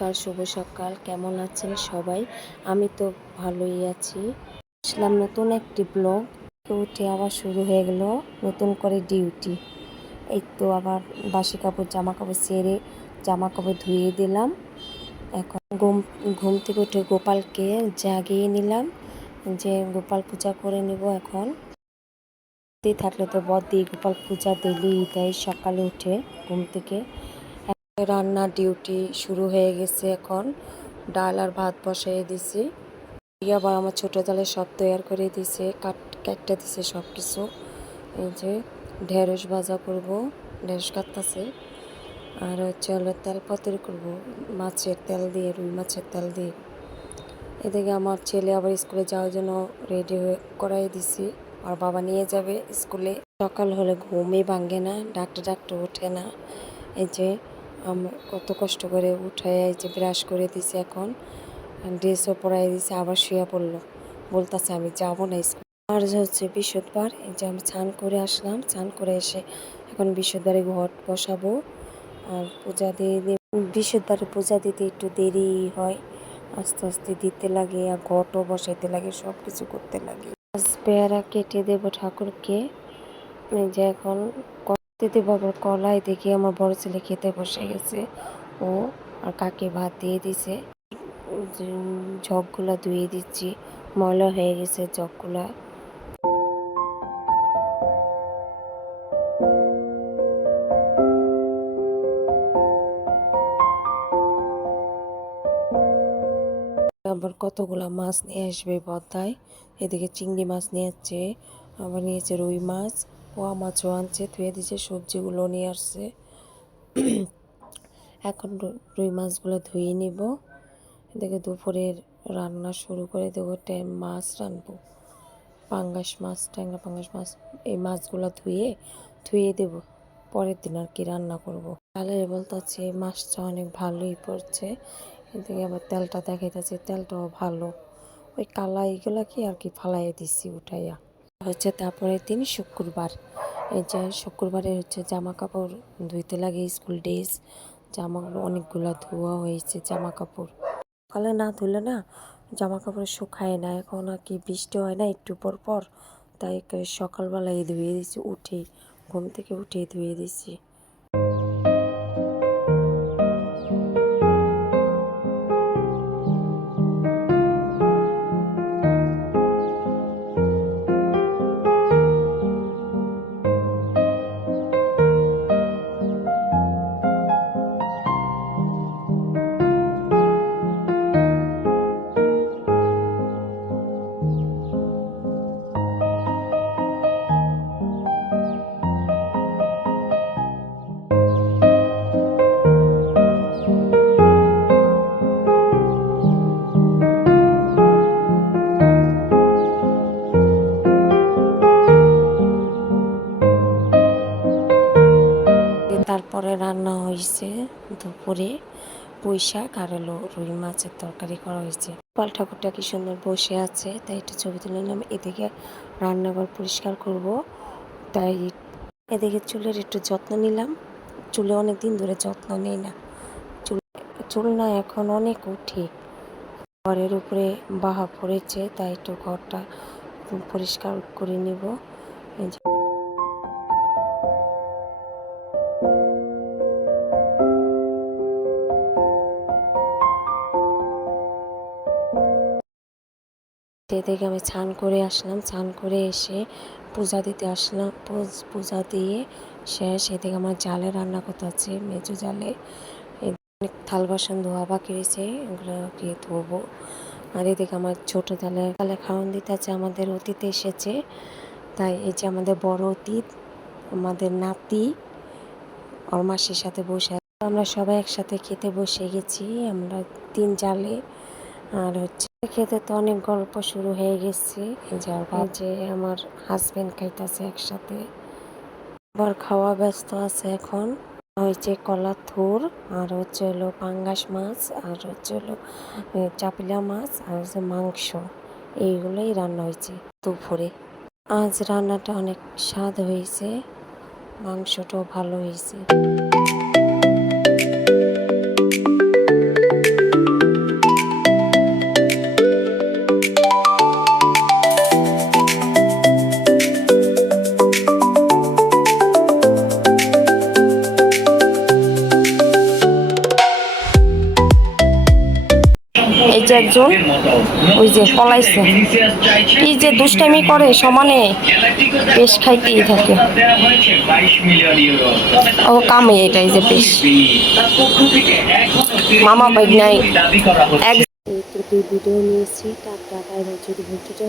নমস্কার, শুভ সকাল। কেমন আছেন সবাই? আমি তো ভালোই আছি। আসলাম নতুন একটি ব্লগ। উঠে আবার শুরু হয়ে গেল নতুন করে ডিউটি। এই তো আবার বাসি কাপড় জামা কাপড় ছেড়ে জামা কাপড় ধুয়ে দিলাম। এখন ঘুম থেকে উঠে গোপালকে জাগিয়ে নিলাম যে গোপাল পূজা করে নিব। এখন থাকলে তো বদি গোপাল পূজা দিলেই দেয় সকালে উঠে ঘুম থেকে। রান্নার ডিউটি শুরু হয়ে গেছে। এখন ডাল আর ভাত বসাই দিছি। আবার আমার ছোটো জালে সব তৈরি করে দিছে, কাটটা দিছে সব কিছু। এই যে ঢেঁড়স ভাজা করব, ঢেঁড়স কাটতেছে। আর হলো তেল পাতুরি করবো মাছের তেল দিয়ে, রুই মাছের তেল দিয়ে। এদিকে আমার ছেলে আবার স্কুলে যাওয়ার জন্য রেডি হয়ে করাই দিছি। আর বাবা নিয়ে যাবে স্কুলে। সকাল হলে ঘুমই ভাঙে না, ডাক্তার ওঠে না। এই যে কত কষ্ট করে উঠাই এই যে ব্রাশ করে দিছি। এখন ড্রেসও পরাই দিছি, আবার শুয়ে পড়লো, বলতেছে আমি যাবো না স্কুল। আর হচ্ছে বৃহস্পতিবার, এই যে আমি স্নান করে আসলাম। স্নান করে এসে এখন বৃহস্পতিবারে ঘট বসাবো আর পূজা দিয়ে বৃহস্পতিবারে পূজা দিতে একটু দেরি হয়, আস্তে আস্তে দিতে লাগে আর ঘটও বসাইতে লাগে, সব কিছু করতে লাগে। পেয়ারা কেটে দেবো ঠাকুরকে। এই যে এখন দিতে বাবার কলাই দেখে আমার বড় ছেলে খেতে বসে গেছে। ও আর কাকে ভাত দিয়ে দিছে। জগগুলা ধুয়ে দিচ্ছি, ময়লা হয়ে গেছে জগগুলা। আবার কতগুলা মাছ নিয়ে আসবে বদ্দায়। এদিকে চিংড়ি মাছ নিয়ে আসছে, আবার নিয়েছে রুই মাছ, পোয়া মাছও আনছে, ধুয়ে দিচ্ছে। সবজিগুলো নিয়ে আসছে। এখন রুই মাছগুলো ধুয়ে নিব। এদিকে দুপুরের রান্না শুরু করে দেবো। মাছ রানবো, পাঙ্গাস মাছ, ট্যাংরা পাঙ্গাস মাছ। এই মাছগুলো ধুয়ে দেব, পরের দিন আর কি রান্না করব। তাহলে বলতেছে মাছটা অনেক ভালোই পড়ছে। এদিকে আবার তেলটা দেখাইতেছে, তেলটাও ভালো। ওই কালা এগুলা কি আর কি ফালাইয়া দিচ্ছি উঠাইয়া। হচ্ছে তারপরের দিন শুক্রবার। এই যে শুক্রবারে হচ্ছে জামা কাপড় ধুইতে লাগে, স্কুল ড্রেস জামাগুলো অনেকগুলো ধোয়া হয়েছে। জামা কাপড় সকালে না ধুলে না জামা কাপড় শুকায় না। এখন আর কি বৃষ্টি হয় না একটু পর পর, তাই সকালবেলায় ধুয়ে দিচ্ছি। ঘুম থেকে উঠে ধুয়ে দিচ্ছি। তারপরে রান্না হয়েছে দুপুরে পুঁইশাক আর রুই মাছের তরকারি করা হয়েছে। গোপাল ঠাকুরটা কি সুন্দর বসে আছে, তাই একটু ছবি তুলে নিলাম। এদিকে রান্নাঘর পরিষ্কার করব, তাই এদিকে চুলের একটু যত্ন নিলাম। চুলে অনেক দিন ধরে যত্ন নেই না, চুল না এখন অনেক উঠে। ঘরের উপরে বাহা পড়েছে, তাই একটু ঘরটা পরিষ্কার করে নিব। এদিকে আমি স্নান করে আসলাম, স্নান করে এসে পূজা দিতে আসলাম। পূজা দিয়ে শেষ। এদিকে আমার জালে রান্না করতে আছে, মেজো জালে। অনেক থাল বাসন ধোয়া বাকি রয়েছে, এগুলোকে ধোবো। আর এদিকে আমার ছোটো জালে খাওয়ান দিতে আছে, আমাদের অতীতে এসেছে। তাই এই যে আমাদের বড় অতীত, আমাদের নাতি ওর মাসির সাথে বসে আমরা সবাই একসাথে খেতে বসে গেছি। আমরা 3 জালে। আর হচ্ছে খেতে তো অনেক গল্প শুরু হয়ে গেছে। যে আমার হাজবেন্ড খাইতেছে একসাথে, আবার খাওয়া ব্যস্ত আছে। এখন হয়েছে কলা থুর, আর হচ্ছে হলো পাঙ্গাস মাছ, আর হচ্ছে হলো চাপিলা মাছ, আর হচ্ছে মাংস। এইগুলোই রান্না হয়েছে দুপুরে। আজ রান্নাটা অনেক স্বাদ হয়েছে, মাংসটাও ভালো হয়েছে। যে একজন, ওই যে পলাইছে, কি যে দুষ্টামি করে সমানে, পেশ খাইতেই থাকে। ও কামে এটাই যে পেশ মামা ভাই নাই এক। এই তো দুই ভিডিও নিয়েছি, টাটা বাইরে যদি বলতে চাই।